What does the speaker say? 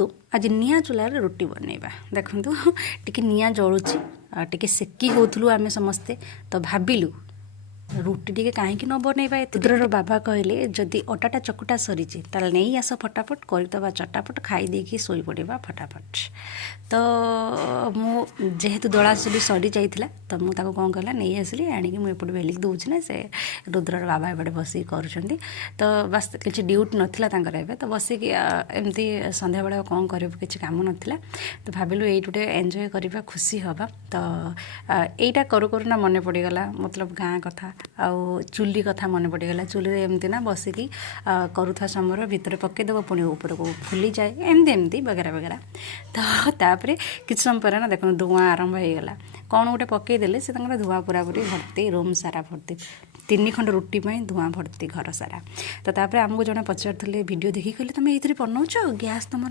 चलतु आज निआ चूल्हार रुटी बनइबा देखु टिके निआ जलुची टिके सेकी होथलु आमे समस्ते तो भाबिलु रुटी टिके कहीं न बनइबा रुद्रर बाबा कहले जदि अटाटा चकुटा सरीची ताल नहीं आस फटाफट करदबा चटापट खाई देकी सोई पड़िबा फटाफट। तो मु जेहेतु दला चुली सरी जाइथिला तो मु ताको कौन कहला नहीं आसली आनिकी मु एपटे बेलिक दउछि ना से रुद्रर बाबा एपटे बसी करूछंती। तो बस किछि ड्यूटी नथिला तांकर एबे तो बसिकी एमती संध्या बेला कौन करिबो किछि काम नथिला तो भाबिलु एइटुटे एन्जॉय करिबा खुशी हबा। तो एइटा करू करू ना मने पड़ी गला मतलब गाँ कथा आउ चुली कथा मन पड़गला चुली एमती ना बसिकी करुथा समय भितर पकईदेव पुणी ऊपर को फुली जाए एमती एमती वगैरह वगैरह। तो तापर किसी समय पर ना देख धुआं आरंभ हो गला कौन गोटे पकईदेले से धुआं पूरा पूरी भर्ती रूम सारा भर्ती 3 खंड रुटी धुआं भर्ती घर सारा। तो तापर आमको जड़े पचार भिडियो देखिक कहले तुम ये बनाऊच गैस तुम